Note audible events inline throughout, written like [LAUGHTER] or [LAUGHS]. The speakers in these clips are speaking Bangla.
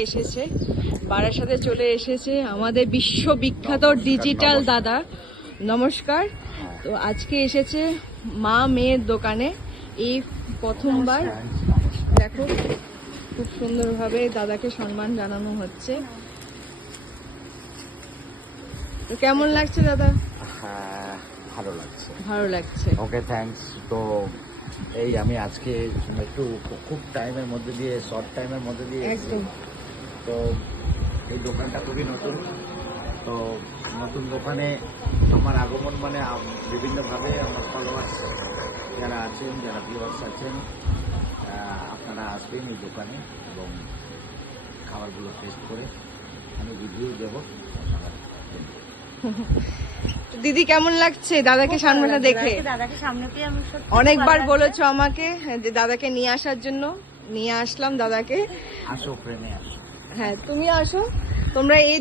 এসেছে বারাসাতে চলে এসেছে আমাদের বিশ্ববিখ্যাত ডিজিটাল দাদা। নমস্কার। তো আজকে এসেছে মা মেয়ের দোকানে। এই প্রথমবার দেখো খুব সুন্দরভাবে দাদাকে সম্মান জানানো হচ্ছে। তো কেমন লাগছে দাদা? হ্যাঁ ভালো লাগছে। ভালো লাগছে। ওকে থ্যাঙ্কস তো এই আমি আজকে একটু খুব টাইমের মধ্যে দিয়ে শর্ট টাইমের মধ্যে দিয়ে। একদম। তো এই দোকানটা খুবই নতুন। তো নতুন দোকানে আমার আগমন মানে বিভিন্নভাবে আমার ফলোয়ার্স যারা আছেন যারা ভিউয়ার্স আছেন আপনারা আসবেন এই দোকানে এবং খাবারগুলো টেস্ট করে আমি রিভিউ দেবো। [LAUGHS] দিদি কেমন লাগছে দাদাকে সামনেটা দেখে? দাদাকে সামনে পেয়ে আমি অনেকবার বলেছ আমাকে যে দাদাকে নিয়ে আসার জন্য। নিয়ে আসলাম দাদাকে। আসো প্রেমে আসো। হ্যাঁ তুমি আসো। তোমরা এই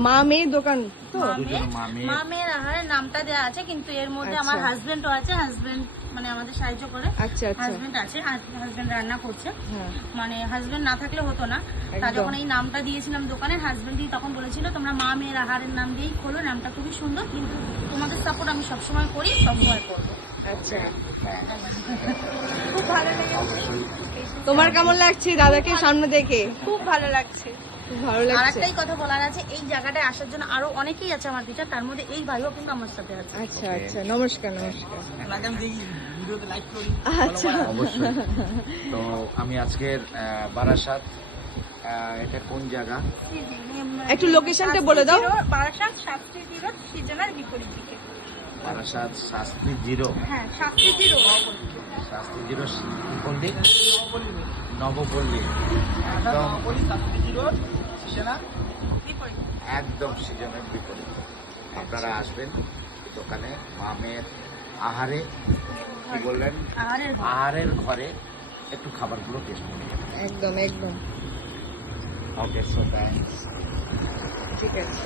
মা মেয়ে দোকান তো? মা মেয়ে- মা মেয়ের আহারের নামটা দেওয়া আছে কিন্তু এর মধ্যে আমার আচ্ছা। হাজবেন্ডও আছে হাজবেন্ড মানে আমাদের সাহায্য করে। আচ্ছা আচ্ছা। হাজবেন্ড আছে হাজবেন্ড রান্না করছে। হ্যাঁ। মানে হাজবেন্ড না থাকলে হতো না। তা যখন এই নামটা দিয়েছিলাম দোকানে হাজবেন্ডই তখন বলেছিল তোমরা মা মেয়ের আহারের নাম দিয়েই খোলো নামটা খুবই সুন্দর কিন্তু তোমাদের সাপোর্ট আমি সবসময় করি সবসময় করব। আচ্ছা। খুব ভালো লেগেছে। তোমার কেমন লাগছে দাদাকে সামনে দেখে? খুব ভালো লাগছে। ভালো আর লাগছে। একটাই কথা বলার আছে এই জায়গাটায় আসার জন্য আরও অনেকেই আছে আমার তার মধ্যে এই ভাইও কিন্তু আমার সাথে আছে। আচ্ছা আচ্ছা নমস্কার নমস্কার। আচ্ছা। তো আমি আজকের বারাসাত এটা কোন জায়গা? একটু লোকেশনটা বলে দাও। বারাসাত শাস্ত্রী জিরো সিজনার বিপরীত দিকে। বারাসাত শাস্ত্রী জিরো। হ্যাঁ শাস্ত্রী জিরো শাস্ত্রী জিরো পল্লী নবপল্লী একদম। বিপরীত। একদম সিজনের বিপরীত। আপনারা আসবেন দোকানে মামের আহারে কি বললেন? আহারের ঘরে। একটু খাবারগুলো টেস্ট করুন একদম একদম। ওকে সো থ্যাংকস ঠিক আছে।